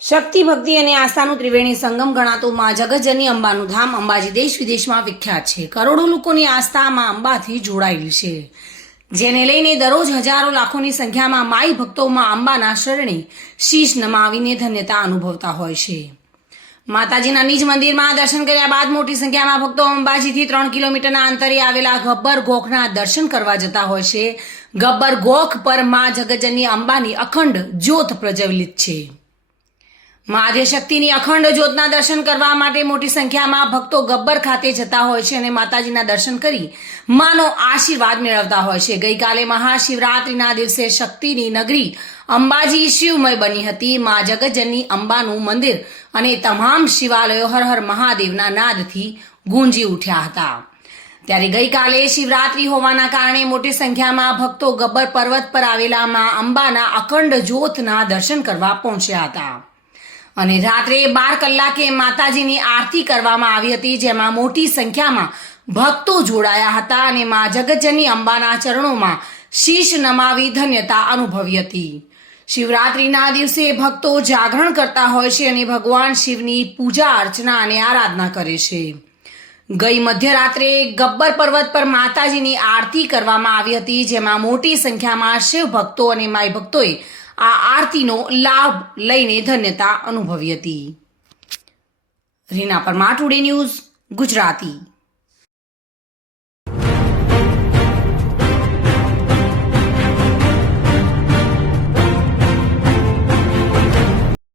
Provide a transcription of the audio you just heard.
શક્તિ ભક્તિ અને આસ્થાનું ત્રિવેણી સંગમ ગણાતું મા જગજની અંબાનું ધામ અંબાજી દેશ વિદેશમાં વિખ્યાત છે. કરોડો લોકોની આસ્થા મા અંબાથી જોડાયેલી છે. જેને લઈને દરરોજ હજારો લાખોની સંખ્યામાં માઈ ભક્તોમાં અંબાના શરણે શીશ નમાવીને ધન્યતા અનુભવતા હોય છે. માતાજીના નિજ મંદિરમાં દર્શન કર્યા બાદ મોટી સંખ્યામાં ભક્તો અંબાજીથી ત્રણ કિલોમીટરના અંતરે આવેલા ગબ્બર ગોખના દર્શન કરવા જતા હોય છે. ગબ્બર ગોખ પર મા જગજની અંબાની અખંડ જ્યોત પ્રજ્વલિત છે. મા આદ્યશક્તિની અખંડ જ્યોતના દર્શન કરવા માટે મોટી સંખ્યામાં ભક્તો ગબ્બર ખાતે જતા હોય છે અને માતાજીના દર્શન કરી માનો આશીર્વાદ મેળવતા હોય છે. ગઈકાલે મહાશિવરાત્રિના દિવસે શક્તિની નગરી અંબાજી શિવમય બની હતી. મા જગતજનની અંબાનું મંદિર અને તમામ શિવાલયો હર હર મહાદેવના નાદથી ગુંજી ઉઠ્યા હતા. ત્યારે ગઈકાલે શિવરાત્રી હોવાના કારણે મોટી સંખ્યામાં ભક્તો ગબ્બર પર્વત પર આવેલા મા અંબાના અખંડ જ્યોતના દર્શન કરવા પહોંચ્યા હતા. અને રાત્રે બાર કલાકે માતાજીની આરતી કરવામાં આવી હતી, જેમાં મોટી સંખ્યામાં ભક્તો જોડાયા હતા અને મા જગતજની અંબાના ચરણોમાં શીશ નમાવી ધન્યતા અનુભવી હતી. શિવરાત્રિના દિવસે ભક્તો જાગરણ કરતા હોય છે અને ભગવાન શિવની પૂજા અર્ચના અને આરાધના કરે છે. ગઈ મધ્યરાત્રે ગબ્બર પર્વત પર માતાજીની આરતી કરવામાં આવી હતી, જેમાં મોટી સંખ્યામાં શિવ ભક્તો અને માય ભક્તોએ આ આરતીનો લાભ લઈને ધન્યતા અનુભવી હતી. Reena Parmar today news Gujarati.